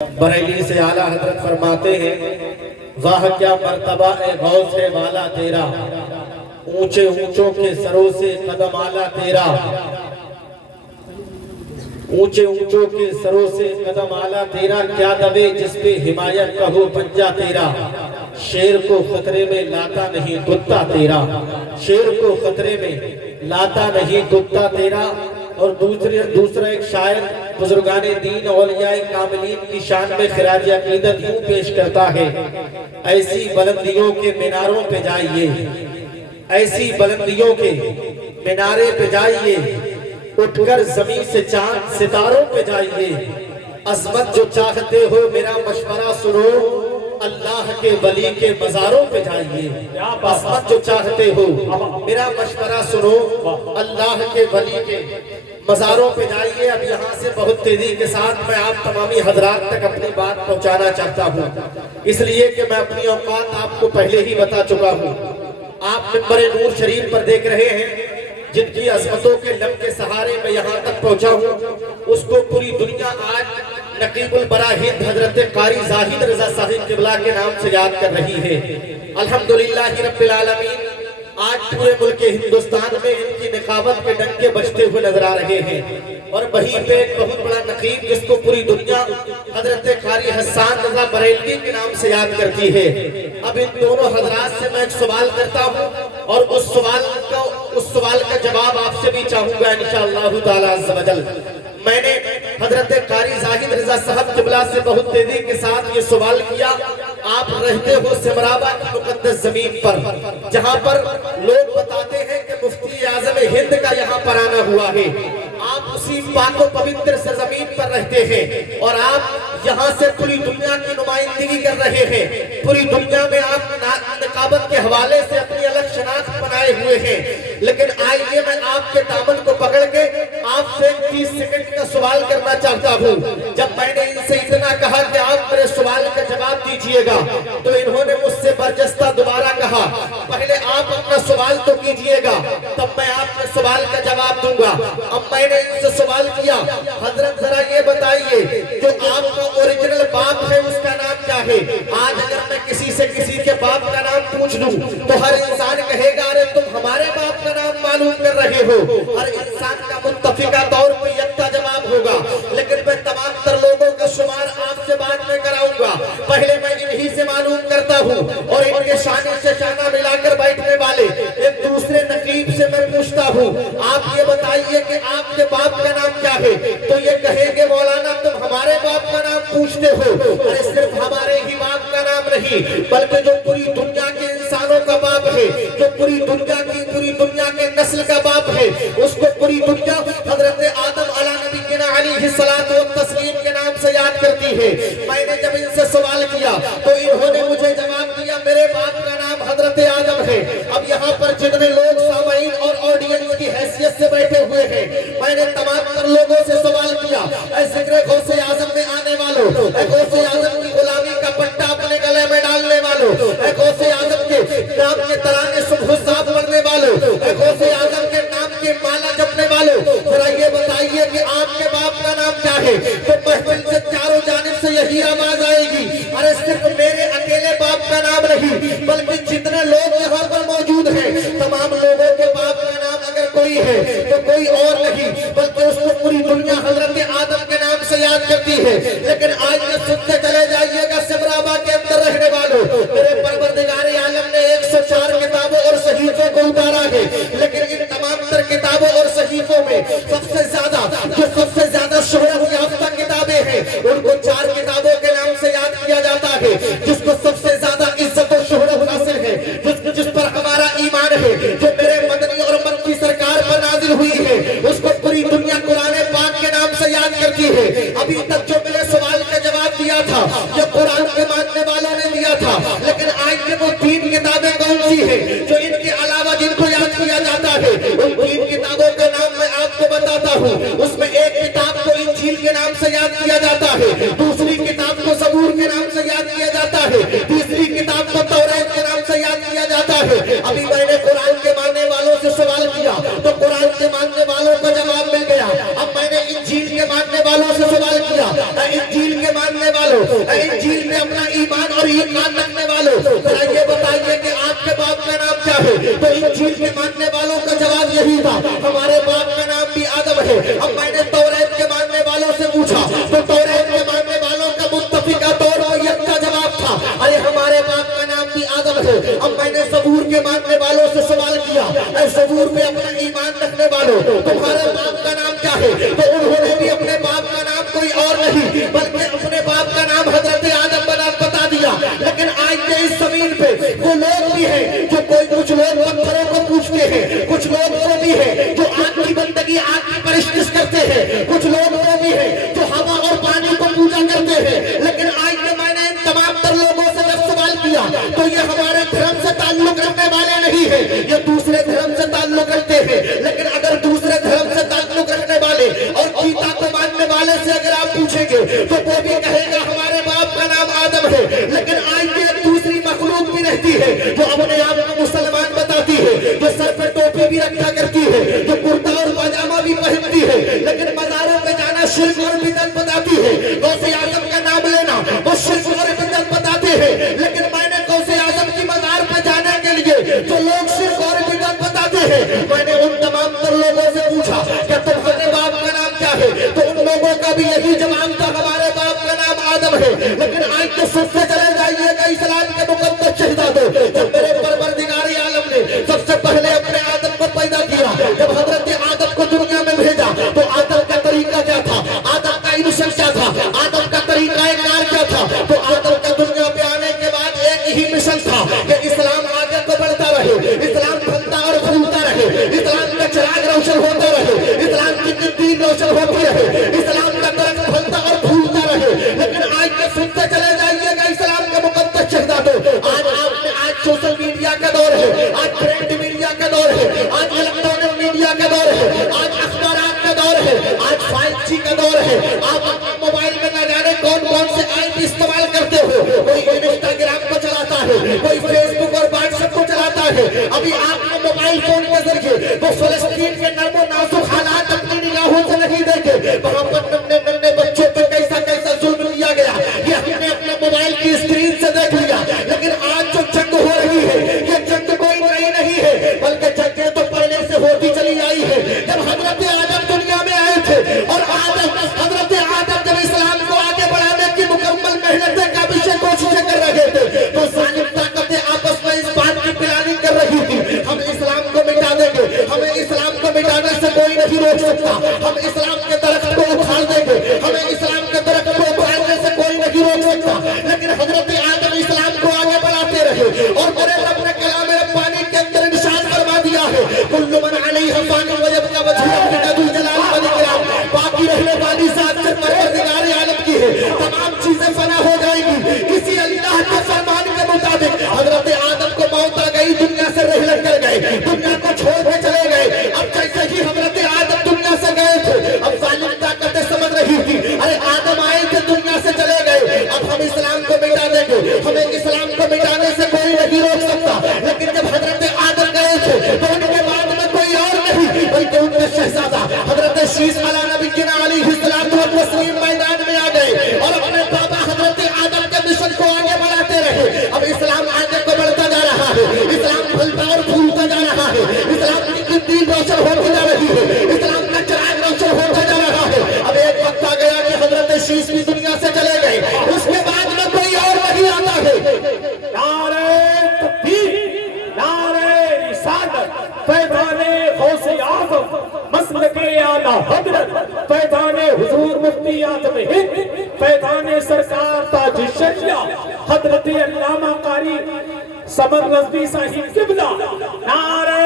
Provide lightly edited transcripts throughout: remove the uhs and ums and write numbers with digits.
بریلی سے اعلیٰ حضرت فرماتے ہیں واہ کیا مرتبہ اے غوث ہے والا تیرا، اونچے اونچوں کے سروں سے قدم آلا تیرا، اونچے اونچوں کے سروں سے قدم آلا تیرا، کیا دبے جس پہ حمایت کا ہو پنجہ تیرا، شیر کو خطرے میں لاتا نہیں کتا تیرا، شیر کو خطرے میں لاتا نہیں کتا تیرا۔ اور دوسرا ایک شاعر بزرگان دین اولیاء کاملین کی شان میں خراج عقیدت یوں پیش کرتا ہے، ایسی بلندیوں کے میناروں پہ جائیے، ایسی بلندیوں کے مینارے پہ جائیے، اٹھ کر زمین سے چاند ستاروں پہ جائیے، عظمت جو چاہتے ہو میرا مشورہ سنو، اللہ کے ولی کے مزاروں پہ جائیے، عظمت جو چاہتے ہو میرا مشورہ سنو، اللہ کے ولی کے مزاروں پہ جائیے۔ اب یہاں سے بہت تیزی کے ساتھ میں آپ تمامی حضرات تک اپنی بات پہنچانا چاہتا ہوں، اس لیے کہ میں اپنی اوقات آپ کو پہلے ہی بتا چکا ہوں۔ آپ منبر نور شریف پر دیکھ رہے ہیں، جن کی عظمتوں کے لب کے سہارے میں یہاں تک پہنچا ہوں، اس کو پوری دنیا آج نقیب البراہین حضرت قاری زاہد رضا صاحب قبلہ کے نام سے یاد کر رہی ہے۔ الحمدللہ رب العالمین، آج پورے ملک ہندوستان میں ان کی نقابت کے ڈنکے بجتے ہوئے نظر آ رہے ہیں، اور وہیں پہ ایک بہت بڑا نقیب جس کو پوری دنیا حضرت قاری حسان رضا بریلوی کے نام سے یاد کرتی ہے۔ اب ان دونوں حضرات سے میں ایک سوال کرتا ہوں، اور اس سوال کا جواب آپ سے بھی چاہوں گا انشاءاللہ تعالی عز و جل۔ میں نے حضرت قاری زاہد رضا صاحب قبلہ سے بہت تیزی کے ساتھ یہ سوال کیا، آپ رہتے ہو سمرابہ کی مقدس زمین پر، جہاں پر لوگ بتاتے ہیں کہ مفتی اعظم ہند کا یہاں پر آنا ہوا ہے، آپ اسی پاک و پوتر سرزمین پر رہتے ہیں، اور آپ یہاں سے پوری دنیا کی نمائندگی کر رہے ہیں، پوری دنیا میں آپ نقابت کے حوالے سے اپنی الگ شناخت بنائے ہوئے ہیں۔ لیکن آئیے میں آپ کے دامن کو پکڑ کے آپ سے 30 سیکنڈ کا سوال کرنا چاہتا ہوں۔ جب میں نے ان سے اتنا کہا کہ آپ میرے سوال کا جواب دیجئے گا، تو انہوں نے مجھ سے برجستہ دوبارہ کہا پہلے آپ اپنا سوال تو کیجئے گا، تب میں آپ کے سوال کا جواب دوں گا۔ اب میں نے ان سے سوال کیا، حضرت ذرا یہ بتائیے جو آپ کا اوریجنل باپ ہے اس کا نام کیا ہے؟ آج اگر میں کسی سے کسی کے باپ کا نام پوچھ لوں تو ہر انسان کہے گا ارے تم ہمارے باپ کا نام معلوم کر رہے ہو، ہر انسان کا متفقہ طور پر یکتا جواب ہوگا۔ لیکن میں تمام تر لوگوں کا شمار آپ سے بعد میں کراؤں گا، پہلے میں انہی سے معلوم کرتا ہوں، اور ان کے شانے سے شانہ ملا کر بیٹھنے والے ایک دوسرے نقیب سے میں پوچھتا ہوں، آپ یہ بتائیے کہ آپ کے باپ کا نام کیا ہے؟ تو یہ کہیں گے مولانا تم ہمارے باپ کا نام پوچھتے ہو، ارے صرف ہمارے ہی باپ کا نام نہیں بلکہ جو پوری دنیا کے انسانوں کا باپ ہے، جو پوری دنیا کے نسل کا باپ ہے، اس کو پوری دنیا حضرت آدم علیہ نبینا علیہ الصلوۃ والتسلیم کے نام سے یاد کرتی ہے۔ میں نے جب ان سے سوال کیا تو انہوں نے مجھے جواب دیا میرے باپ کا نام حضرت آدم ہے۔ اب یہاں پر جتنے لوگ سامعین اور آڈینس کی حیثیت سے بیٹھے ہوئے ہیں، میں نے تمام تر لوگوں سے سوال کیا، اے ذکر غوث اعظم میں آنے والوں، اے غوث اعظم کی غلامی کا پٹا اپنے گلے میں ڈالنے والوں، اے غوث اعظم کے نام کے ترانے صبح صاحب پڑھنے والوں، اے غوث اعظم کے نام کے مالا جپنے والوں، ذرا یہ بتائیے کہ آپ کے باپ کا نام کیا ہے؟ تو محفل سے چاروں جانب سے یہی آواز آئے گی، ارے صرف میرے اکیلے باپ کا نام نہیں بلکہ جتنے لوگ یہاں پر موجود ہیں تمام لوگوں کے باپ کا نام اگر کوئی ہے تو کوئی اور نہیں بلکہ اس کو پوری دنیا حضرت آدم کے نام سے یاد کرتی ہے۔ لیکن آج میں سنتے چلے جائیے گا سمرابہ کے اندر رہنے والوں، میرے پروردگار عالم نے 104 کتابوں اور صحیفوں کو اتارا ہے، لیکن ان تمام تر کتابوں اور صحیفوں میں سب سے زیادہ شہرت یافتہ کتابیں ہیں، ان کو 4 کتابوں کے نام سے یاد کیا جاتا ہے، جس کو سب سے زیادہ عزت و شہرت حاصل ہے، جس پر ہمارا ایمان ہے، جو میرے مدنی اور مکی سرکار پر نازل ہوئی ہے، اس کو پوری دنیا قرآن پاک کے نام سے یاد کرتی ہے۔ ابھی تک جو میرے سوال کا جواب دیا تھا یہ قرآن کے ماننے والوں نے دیا تھا، لیکن آج کے وہ 3 کتابیں کون سی ہیں جو ان کے علاوہ جن کو یاد کیا جاتا ہے؟ ان 3 کتابوں کا نام میں آپ کو بتاتا ہوں۔ اس میں ایک کتاب کو انجیل کے نام سے یاد کیا جاتا ہے، دوسری کتاب کو زبور کے نام سے یاد کیا جاتا ہے، تیسری کتاب کو توریت کے نام سے یاد کیا جاتا ہے۔ ابھی میں نے قرآن کے ماننے والوں سے سوال کیا تو قرآن کے ماننے والوں کا جواب مل گیا۔ اب میں نے انجیل کے ماننے والوں سے سوال کیا، انجیل کے ماننے والوں والوں، انجیل میں اپنا ایمان اور ایمان رکھنے والوں، ذرا یہ بتائیے کہ آپ کے باپ کا نام کیا ہے؟ تو انجیل کے ماننے والوں کا جواب یہی تھا، ہمارے باپ کا نام بھی آدم ہے۔ اب میں نے توریت کے ماننے والوں سے پوچھا تو توریت کے ماننے والوں کا متفقہ طور پر یکا جواب تھا، ارے ہمارے باپ کا نام بھی آدم ہے۔ اب میں نے زبور کے ماننے والوں سے سوال کیا، اے زبور پہ اپنا ایمان رکھنے والوں، تمہارے باپ کا نام کیا ہے؟ تو انہوں نے بھی اپنے باپ کا نام کوئی اور نہیں بلکہ اپنے باپ کا نام حضرت آدم بتا دیا۔ لیکن آج کے اس زمین پہ وہ لوگ بھی ہیں جو کچھ لوگ پتھروں کو پوجتے ہیں، کچھ لوگ وہ بھی ہیں جو آگ کی بندگی، آگ کی پرستش کرتے ہیں، کچھ لوگ وہ بھی ہیں جو ہوا اور پانی کو پوجا کرتے ہیں۔ لیکن آج کے میں نے ان تمام تر لوگوں سے جب سوال کیا تو یہ ہمارے دھرم سے تعلق رکھنے والے نہیں ہیں، یہ دوسرے دھرم سے تعلق رکھتے ہیں۔ لیکن اگر دوسرے دھرم سے تعلق رکھنے والے اور گیتا کو ماننے والے سے اگر آپ پوچھیں گے تو وہ بھی کہے گا ہمارے باپ کا نام آدم ہے۔ لیکن آج بھی ایک دوسری مخلوق بھی رہتی ہے جو اپنے آپ کو مسلمان بتاتی ہے، جو سر پہ ٹوپی بھی رکھا کرتی ہے، جو کرتا اور پاجامہ بھی پہنتی ہے، لیکن مزاروں پہ جانا شرک اور بدعت بتاتی ہے۔ غوث اعظم کا نام لینا وہ شرک اور بدعت بتاتے ہیں۔ لیکن میں نے غوث اعظم کی مزار پہ جانے کے لیے جو لوگ شرک اور بدعت بتاتے ہیں، میں نے ان تمام تر لوگوں سے پوچھا کہ تمہارے باپ کا نام کیا ہے؟ تو ان لوگوں کا بھی یہی جواب تھا، ہمارے باپ کا نام آدم ہے۔ لیکن آج تو سنتے چلے جائیے گا اسلام کے مقدس شہزادوں، جب میرے پروردگار عالم نے سب سے پہلے اپنے آدم کو پیدا کیا، جب حضرت آدم کو دنیا میں بھیجا تو آدم کا طریقہ کیا تھا؟ آدم کا مشن کیا تھا؟ آدم کا طریقہ کار کیا تھا؟ تو آدم کا دنیا پہ آنے کے بعد ایک ہی مشن تھا کہ اسلام آگے کو بڑھتا رہے، اسلام پھلتا اور پھولتا رہے، اسلام کا چراغ روشن ہوتا رہے، اسلام کی دین روشن ہوتی رہے، اسلام کا درخت پھلتا اور پھولتا رہے۔ لیکن آج کے سنتے چلے جائیے گا اسلام کے مقدس شہزادوں، آج سوشل میڈیا کا دور ہے، آج پرنٹ میڈیا کا دور ہے، آج الیکٹرانک میڈیا کا دور ہے، آج اخبارات کا دور ہے، آج 5G کا دور ہے۔ آپ موبائل میں نہ جانے کون کون سے ایپ استعمال کرتے ہو، کوئی انسٹاگرام کو چلاتا ہے، کوئی فیس بک اور واٹس ایپ کو چلاتا ہے۔ ابھی آپ نے موبائل فون کے ذریعے وہ فلسطین کے نرم و نازک حالات اپنی نگاہوں سے نہیں دیکھے، وہاں پر ننھے بچوں پہ کیسا کیسا ظلم کیا گیا، یہ ہم نے اپنے موبائل کی اسکرین سے دیکھ لیا۔ لیکن آج جو جنگ ہو رہی ہے یہ جنگ کوئی نئی نہیں ہے بلکہ جنگیں تو پہلے سے ہوتی چلی آئی ہے۔ جب حضرت آدم دنیا میں آئے تھے اور حضرت آدم جب اسلام کو آگے بڑھانے کی مکمل محنتیں کابشیں کوششیں کر رہے تھے تو ظالم طاقتیں آپس میں اس بات کی پلاننگ کر رہی تھی، ہم اسلام کو مٹا دیں گے، ہمیں اسلام کو مٹانے سے کوئی نہیں روک سکتا، ہم اسلام کے درخت کو اکھاڑ دیں گے، ہمیں اسلام کے درخت کو اکھاڑنے سے کوئی نہیں روک سکتا۔ لیکن حضرت آدم اسلام کو آگے بڑھاتے رہے اور میرے رب نے کلام ربانی کے اندر نشان فرما دیا ہے، کل من علیہ فان ویبقى وجہ ربک ذو الجلال والاکرام، باقی رہنے والی ذات سے پروردگار عالم کی ہے، تمام چیزیں فنا ہو جائیں گی کسی اللہ کے فرمان کے مطابق۔ حضرت آدم کو موت آ گئی، دنیا سے رحلت کر گئے، دنیا کو چھوڑ کے چلے گئے۔ اب جیسے ہی حضرت آدم دنیا سے گئے تھے اب ظالم طاقتیں سمجھ رہی تھی، ارے آدم آئے تھے دنیا سے چلے گئے، اب ہم اسلام کو مٹا دیں گے، ہمیں اسلام کو مٹانے سے کوئی نہیں روک سکتا۔ لیکن جب حضرت آدم گئے تھے تو ان کے بعد میں کوئی اور نہیں بلکہ ان کے شہزادہ حضرت شیش علی نبینا علیہ الصلوۃ والتسلیم میدان میں آ گئے اور اپنے بابا حضرت آدم کے مشن کو آگے بڑھاتے رہے۔ اب اسلام آگے کو بڑھتا جا رہا ہے، اسلام پھلتا اور پھولتا جا رہا ہے، اسلام کی دین روشن ہوتی جا رہی ہے، اسلام کا چراغ روشن ہوتا جا رہا ہے۔ اب ایک وقت آ گیا کہ حضرت شیش بھی دنیا سے چلے گئے، اس کے بعد میں کوئی اور نہیں آتا ہے۔ نعرہ تکبیر، نعرہ رسالت، فیضان غوث اعظم، مسلک اعلی حضرت، فیضان حضور مفتی اعظم ہند، فیضان سرکار تاج الشریعہ حضرت علامہ قاری سمر رضوی صاحب قبلہ، نعرہ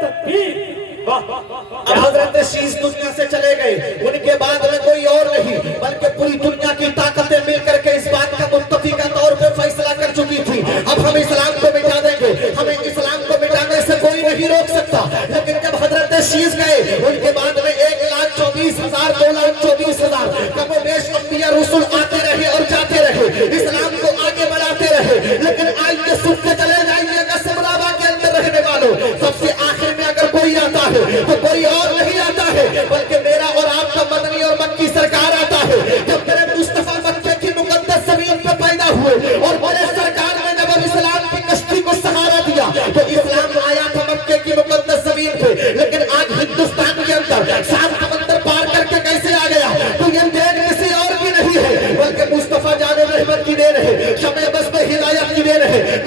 تکبیر۔ اب حضرت شیش دنیا سے چلے گئے، ان کے بعد میں کوئی اور نہیں بلکہ پوری دنیا کی طاقتیں مل کر کے اس بات کا متفقہ طور پہ فیصلہ کر چکی تھی، اب ہم اسلام کو مٹا دیں گے، ہمیں اسلام کو مٹانے سے کوئی نہیں روک سکتا۔ لیکن جب حضرت شیش گئے ان کے بعد میں 1,24,000 2,24,000 کم و بیش انبیاء رسول آتے رہے اور جاتے رہے، اسلام کو آگے بڑھاتے رہے۔ لیکن آج کے سنتے چلے جائیے گا سمراوا کے اندر رہنے والوں، سب سے آخر میں اگر کوئی آتا ہے تو کوئی اور نہیں آتا ہے بلکہ میرا اور آپ کا مدنی اور مکی سرکار آتا ہے۔ جب میرے مصطفیٰ مکے کی مقدس زمین